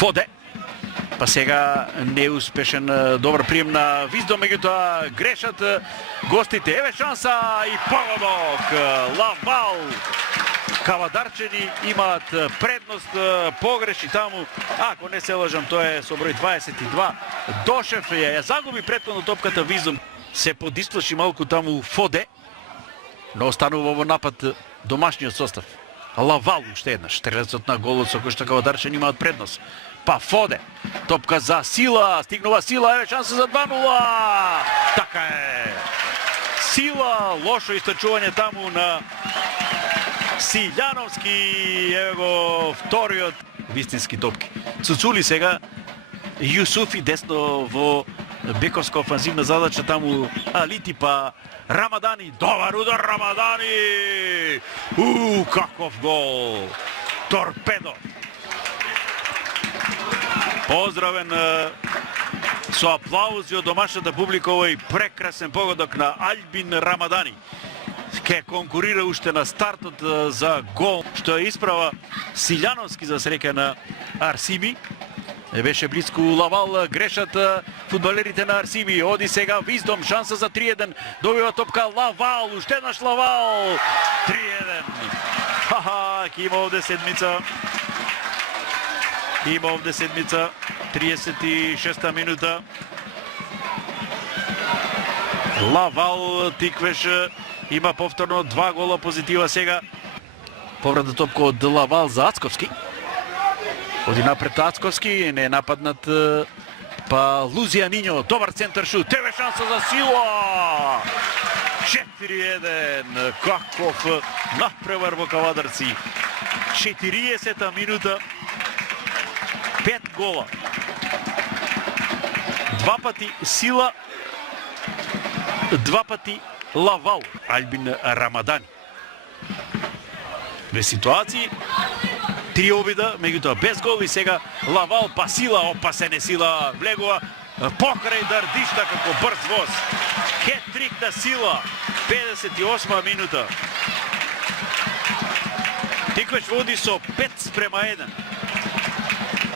Фоде. Па сега неуспешен добар прием на Виздом, меѓутоа грешат гостите. Еве шанса и погодок. Лавал. Кавадарчени имаат предност, погреши таму. Ако не се лажам, тоа е со број 22. Дошев ја загуби претходно топката Виздом. Се подисплаши малку таму Фоде, но останува во напад домашниот состав. Лавал уште еднаш, стрелецот на голот со кој што Кавадарчени имаат предност. Па Фоде, топка за Сила, стигнува Сила, еве шанса за 2-0. Така е. Сила, лошо истрчување таму на Силјановски, еве го вториот вистински топки. Цуцули сега, Јусуфи десно во бековска офанзивна задача таму Алити, па Рамадани, добар удар Рамадани! Каков гол! Торпедо! Поздравен со аплаузи од домашната публика овој прекрасен погодок на Альбин Рамадани. Ке конкурира уште на стартот за гол, што е исправа Силјановски за среќа на Арсими. Беше близко Лавал, грешат фудбалерите на Арсими. Оди сега Виздом, шанса за 3-1. Добива топка Лавал, уште еднаш Лавал. 3-1. Ха-ха, има овде седмица. Има овде седмица. 36-та минута. Лавал тиквеш. Има повторно 2 гола позитива сега. Поврата топка од Лавал за Ацковски. Оди напред Ацковски, не е нападнат па Лузијаниньо, добар центар шут, тебе шанса за Сила! 4-1, каков надпревар во Кавадарци. 40-та минута, 5 гола. 2 пати Сила, 2 пати Лавал, Альбин Рамадани. Без ситуации, 3 обида, меѓутоа без гол и сега Лавал, па Сила, опасен е Сила, влегува покрај Дардишта како брз воз. Хет-трик на Сила, 58 минута. Тиквеш води со 5-1.